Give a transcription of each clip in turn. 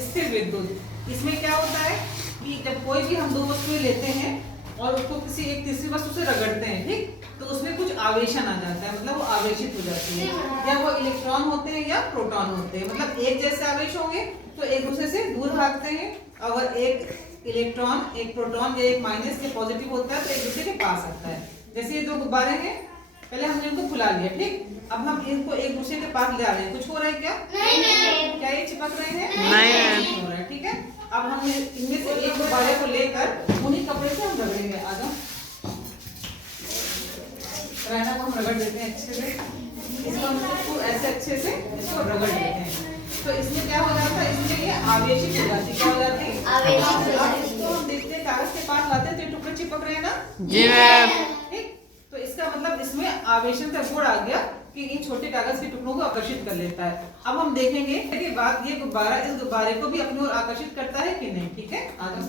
स्थिर विद्युत। इसमें क्या होता है कि जब कोई भी हम दो वस्तुएं लेते हैं और उसको किसी एक तीसरी वस्तु से रगड़ते हैं, ठीक, तो उसमें कुछ आवेशन आ जाता है, मतलब वो आवेशित हो जाती है, या वो इलेक्ट्रॉन होते हैं या प्रोटॉन होते हैं। मतलब एक जैसे आवेश होंगे तो एक दूसरे से दूर भागते हैं, अगर एक इलेक्ट्रॉन एक प्रोटॉन या एक माइनस या पॉजिटिव होता है तो एक दूसरे के पास आता है। जैसे ये दो गुब्बारे हैं, पहले हमने इनको फुला लिया, ठीक, अब हम इनको एक दूसरे के पास ले आ रहे हैं, कुछ हो रहा है क्या? नहीं। क्या ये चिपक रहे हैं? नहीं हो रहा है, ठीक है। अब हम इनमें से एक गुब्बारे को लेकर उन्हीं कपड़े से हम रगड़ेंगे। आ जाओ, रहना को हम रगड़ देते हैं अच्छे से, इसको हम ऐसे अच्छे से इसको रगड़ देते हैं, तो इसमें क्या हो जाता है, इसमें ये आवेशित हो जाती है। क्या हो जाती है? आवेशित। अब इसको हम देखते हैं, कागज के पास लाते हैं तो ये टुकड़े चिपक रहे हैं ना? जी मैम। ठीक, तो इसका मतलब इसमें आवेशन का गुण आ गया कि इन छोटे कागज के टुकड़ों को आकर्षित कर लेता है। अब हम देखेंगे कि बात ये गुब्बारा इस गुब्बारे को भी अपनी ओर आकर्षित करता है कि नहीं, ठीक है। आ जाओ,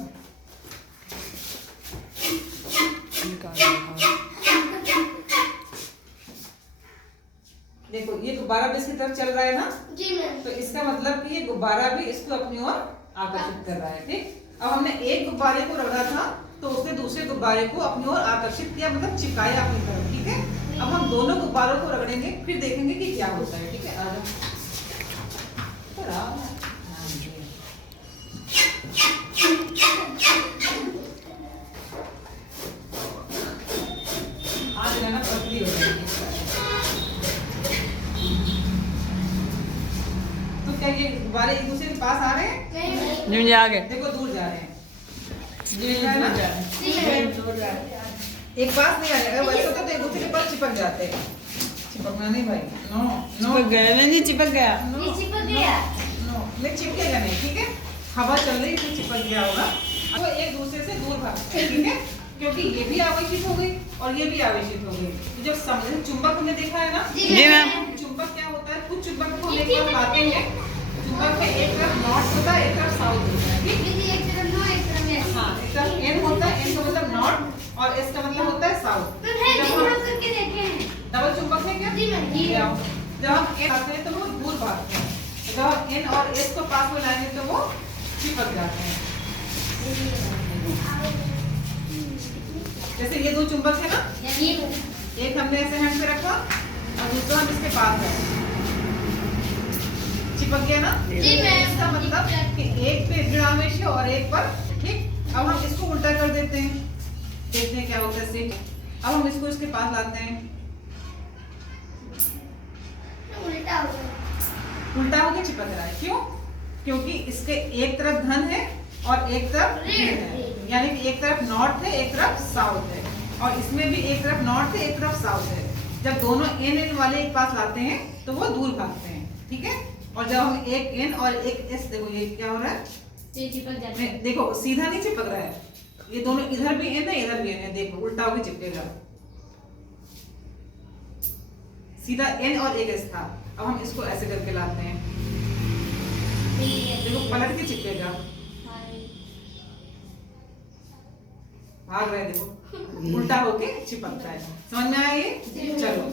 देखो ये गुब्बारा भी इसकी तरफ चल रहा है ना? जी मैम। तो इसका मतलब कि ये गुब्बारा भी इसको अपनी ओर आकर्षित कर रहा है, ठीक। अब हमने एक गुब्बारे को रगड़ा था तो उसने दूसरे गुब्बारे को अपनी ओर आकर्षित किया, मतलब चिपकाया अपनी तरफ, ठीक है। अब हम दोनों गुब्बारों को रगड़ेंगे, फिर देखेंगे कि क्या होता है, ठीक है। आ जाओ, आज रहना पतली हो जाएगी। तो क्या ये गुब्बारे एक दूसरे के पास आ रहे हैं? नहीं आ गए। देखो दूर जा रहे हैं, एक पास नहीं आ रहा। वैसे होता तो एक दूसरे के पास चिपक जाते हैं। चिपकना नहीं भाई, नो नो, चिपक गया। नहीं चिपक गया। नो नहीं चिपकेगा नहीं, ठीक है। हवा चल रही है चिपक गया होगा। तो एक दूसरे से दूर भागते हैं, ठीक है, क्योंकि ये भी आवेशित हो गई और ये भी आवेशित हो गई। तो जब समझे चुंबक हमने देखा है ना? जी मैम। चुंबक क्या होता है, कुछ चुंबक को लेकर लाते हैं, चुंबक में एक तरफ नॉर्थ होता है एक तरफ साउथ होता है, ठीक। हाँ, एक तरफ एन होता है, एन का मतलब नॉर्थ और एस का मतलब होता है साउथ। डबल चुंबक है क्या? जब हम एन आते हैं तो वो दूर भागते हैं, जब हम एन और एस को पास में लाएंगे तो वो चिपक जाते हैं। जैसे ये दो चुंबक है ना, एक हमने ऐसे हैंड पे रखा और दूसरा हम इसके पास है, चिपक गया ना? इसका मतलब कि एक पे ऋण आवेश है और एक पर, ठीक। अब हम इसको उल्टा कर देते हैं, देखते हैं क्या होता है इससे। अब हम इसको इसके पास लाते हैं, उल्टा होके चिपक रहा है, क्यों? क्योंकि इसके एक तरफ धन है और एक तरफ ऋण है, यानी कि एक तरफ नॉर्थ है एक तरफ साउथ है, और इसमें भी एक तरफ नॉर्थ है एक तरफ साउथ है। जब दोनों एन एन वाले एक पास लाते हैं तो वो दूर भागते हैं, ठीक है। और जब हम एक एन और एक एस, देखो ये क्या हो रहा है, देखो सीधा नहीं चिपक रहा है, ये दोनों इधर भी एन है इधर भी एन है, देखो उल्टा होके चिपकेगा। सीधा एन और एक एस था, अब हम इसको ऐसे करके लाते हैं, देखो पलट के चिपकेगा, भाग रहा है, देखो उल्टा होके चिपकता है। समझ में आया ये? चलो।